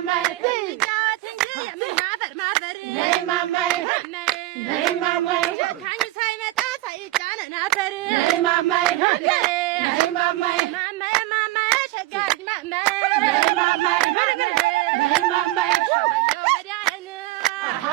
ማማዬ ጫወት እንጂ የምናበር ማበር ነይ ማማዬ ነይ ማማዬ ጨካኝ ሳይመጣ ሳይጫነን አፈር ነይ ማማዬ ነይ ማማዬ ማማዬ ማማዬ ሸጋ ልጅ ማማዬ ነይ ማማዬ ነይ ማማዬ ወዲያውኑ አሃ